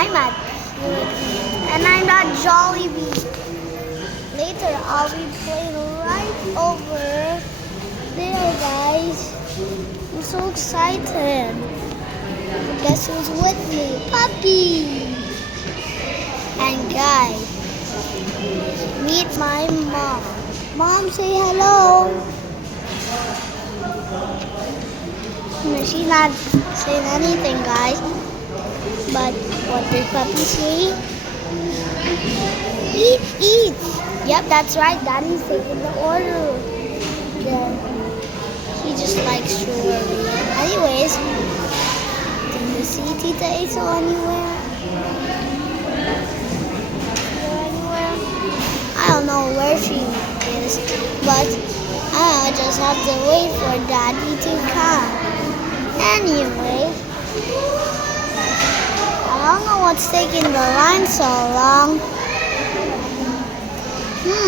I'm at and I'm at Jollibee. Later, I'll be playing right over there, guys. I'm so excited. Guess who's with me? Puppy. And guys, meet my mom. Mom, say hello. No, she's not saying anything, guys. But what did Puppy say? Eat, eat. Yep, that's right. Daddy's taking the order. Yeah. He just likes strawberry. Anyways, can you see Tita Hazel anywhere? I don't know where she is, but I just have to wait for Daddy to come. Anyway, I don't know what's taking the line so long.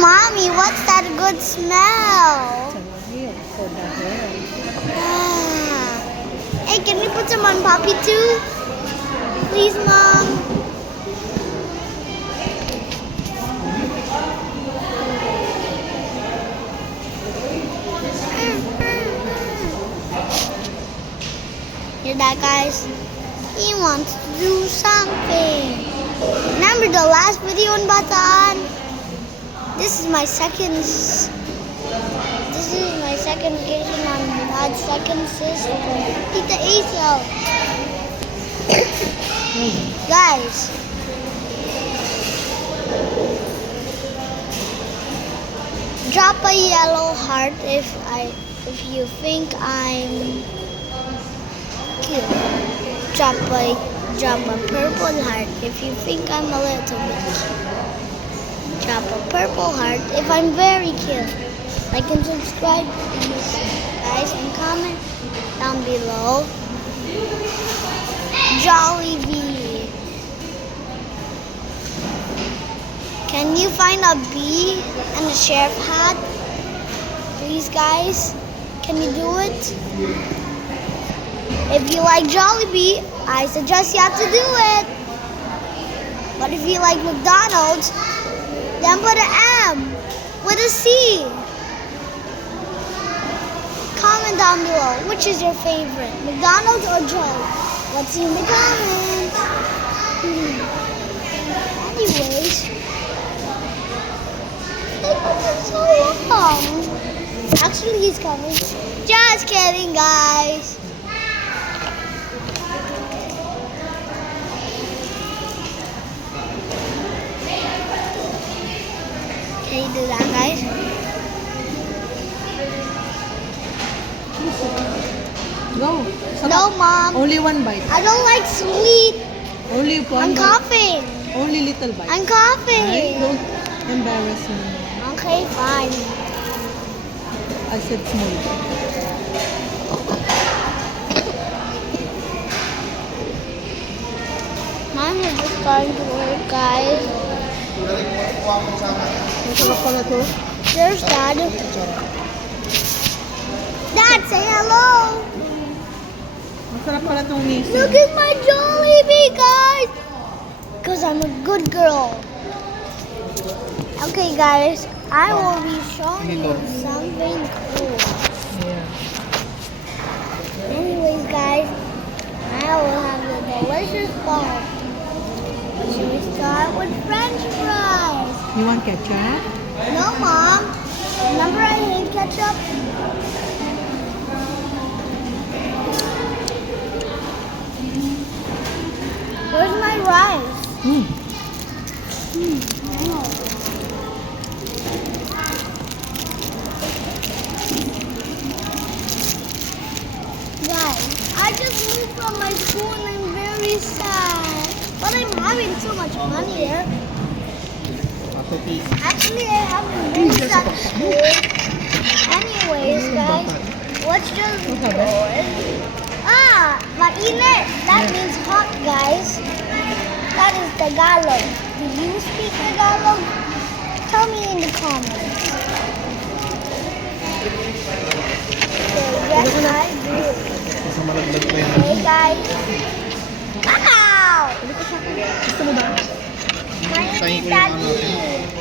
Mommy, what's that good smell? Ah. Hey, can we put some on Poppy too? Please, Mom. Hear that, guys? He wants to do something. Remember the last video on Bataan? This is my second occasion on Dad's second sister, Tita Hazel. Guys, drop a yellow heart if you think I'm cute. Drop a purple heart if you think I'm a little bit cute. Drop a purple heart if I'm very cute. Like and subscribe, guys, and comment down below. Jollibee. Can you find a bee and a sheriff hat? Please, guys. Can you do it? If you like Jollibee, I suggest you have to do it. But if you like McDonald's, then put an M with a C. Comment down below, which is your favorite, McDonald's or Joe? Let's see in the comments. Anyways, it took so long. Actually, he's coming. Just kidding, guys. Can you do that, guys? Go. No, Mom. Only one bite. I don't like sweet. Only one I'm bite. coughing. Only little bite. I'm coughing. Right? Don't embarrass me. Okay, fine. I said small. Mine is just starting to work, guys. Masarap pala to. There's Dad. Dad, say hello. Masarap pala tong ngisi. Look at my Jollibee, guys. Because I'm a good girl. Okay, guys. I will be showing you something cool. Yeah. Anyways, guys, I will have the delicious ball. Should we start with French fries? You want ketchup? No, Mom. Remember I hate ketchup? Where's my rice? No. Guys, I just moved from my school and I'm very sad. But I'm having so much fun here. Actually, I haven't moved at school. Anyways, guys, let's just go. Mainit. That means hot, guys. That is Tagalog. Do you speak Tagalog? Tell me in the comments. Yes, I do. Hey, guys. Ow! Gusto mo ba? Kain ko yung Daddy.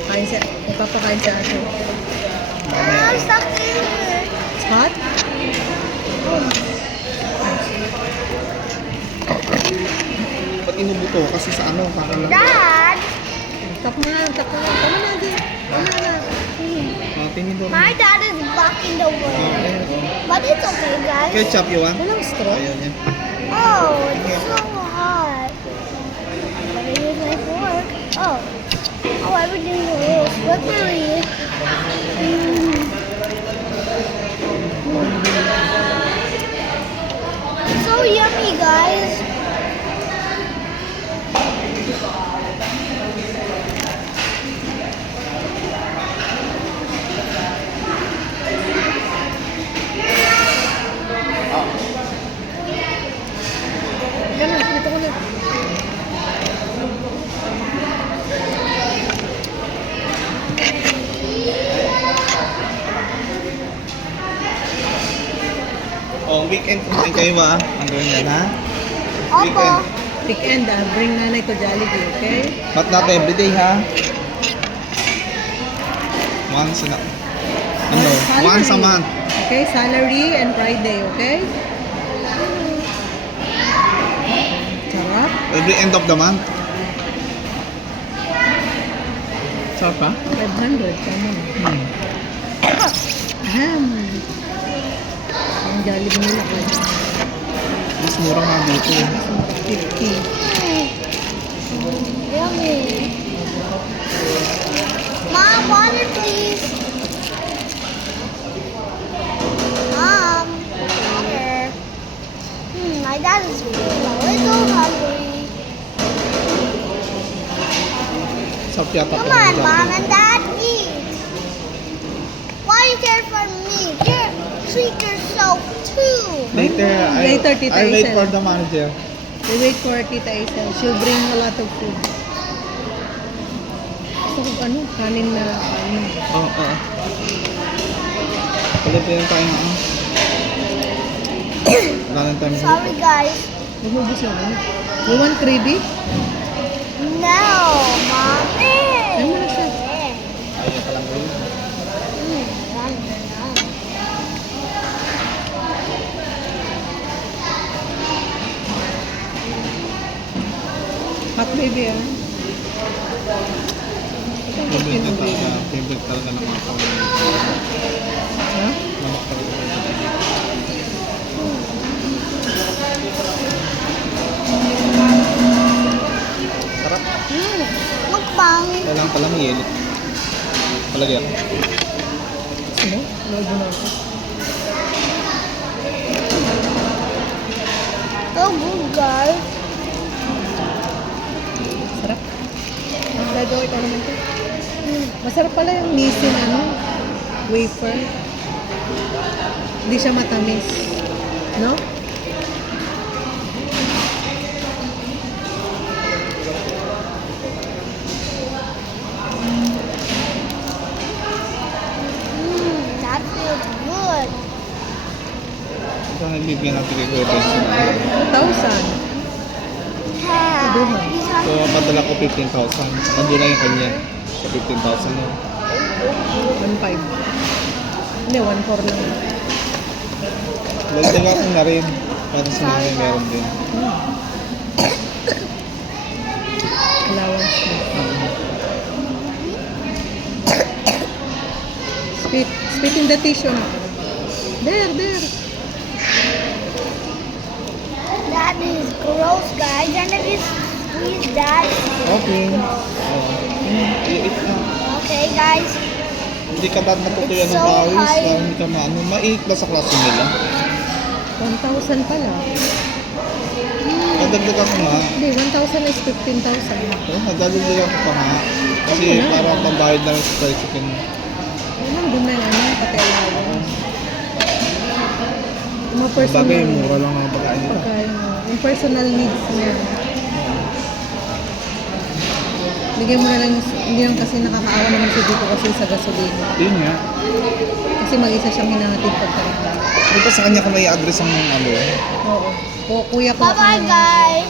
Kain siya. Ipapakain sa aso. Ah, sakit. Hot? Ba't inubuto? Kasi sa ano, kakalang. Dad, Tap mo na. Tap mo na. Tama na, di. Tama na. Tingin doon. my dad is blocking the way. But it's okay, guys. Ketchup, you want? Walang straw. Ayun yan. Oh, it's so hot. Let me use my fork. Oh. Oh, everything is a little slippery. It's so yummy, guys. Yan na. Dito ko na. Oh, weekend kumain kayo ba? Ang gawin yan, ha? Opo. Weekend bring nanay to Jollibee, okay? But not everyday, ha? Once a ano? Salary. Once a month. Okay, salary and Friday, okay? Sarap. Every end of the month. Sarap, ha? 500, tama. Hmm. Ahem. Ang Jollibee nila ko. Mas mura nga dito. 50. Yummy. Mom, water, please. Mom, water. My dad is feeling a little hungry. Sarap yata. Come on, Mom and Dad, eat. Why you care for me? Treat yourself too. Later, Later, Tita I wait Isel. for the manager. We wait for Tita Isel. She'll bring a lot of food. Gusto ko ano? Kanin na kanin. Oo, oo. Palit din tayo ng ano. Wala nang time. Sorry, guys. Mahubos na ano? You want gravy? No, Mom. Ano na siya? Ayaw ka lang rin. Hot baby ah. Favorite na talaga. Favorite talaga ng mga pamilya. Ha? Manok talaga. Sarap. Mukbang. Kailangan pala may yelo. Palagyan. Gusto mo? Load mo na ako. So good, guys. Sarap. Ang gagawin ko naman ito. Masarap pala yung Nissin ano, wafer. Hindi siya matamis. No? That feels good. Ito ang bibigyan natin kay Kuya Benson. 2,000. Yeah. Duha. These So, are padala ko 15,000. Nandun lang yung kanya. Sa 15,000 yun. 1,500. Hindi, 1,400 lang. Dagdaga ko na rin. Para sa mga meron din. Allowance na. Spit. Spit in the tissue. There, there. that is gross, guys. And if you squeeze that, Okay. I-eat na. okay, guys. Hindi ka ba natutuyan It's ng so pawis? high. Parang hindi ka maano. Maiit ba sa klase nila? 1,000 pala. Nadagdagan ko nga. Hindi, 1,000 is 15,000. Nadagdagan ko pa nga. Kasi Ano na? parang pambayad na rin sa fried chicken. Ano, doon na yung ano, pati allowance. Yung mga personal, Bagay, mura lang ang pagkain nila. pagkain mo. Yung personal needs niya. Bigyan mo na lang, hindi lang kasi nakakaawa naman siya dito kasi sa gasolina. Yun nga. Kasi mag-isa siyang hinahatid pagkain. Di ba sa kanya ka may address ang ano? Oo. Kuya ko. Bye-bye, guys.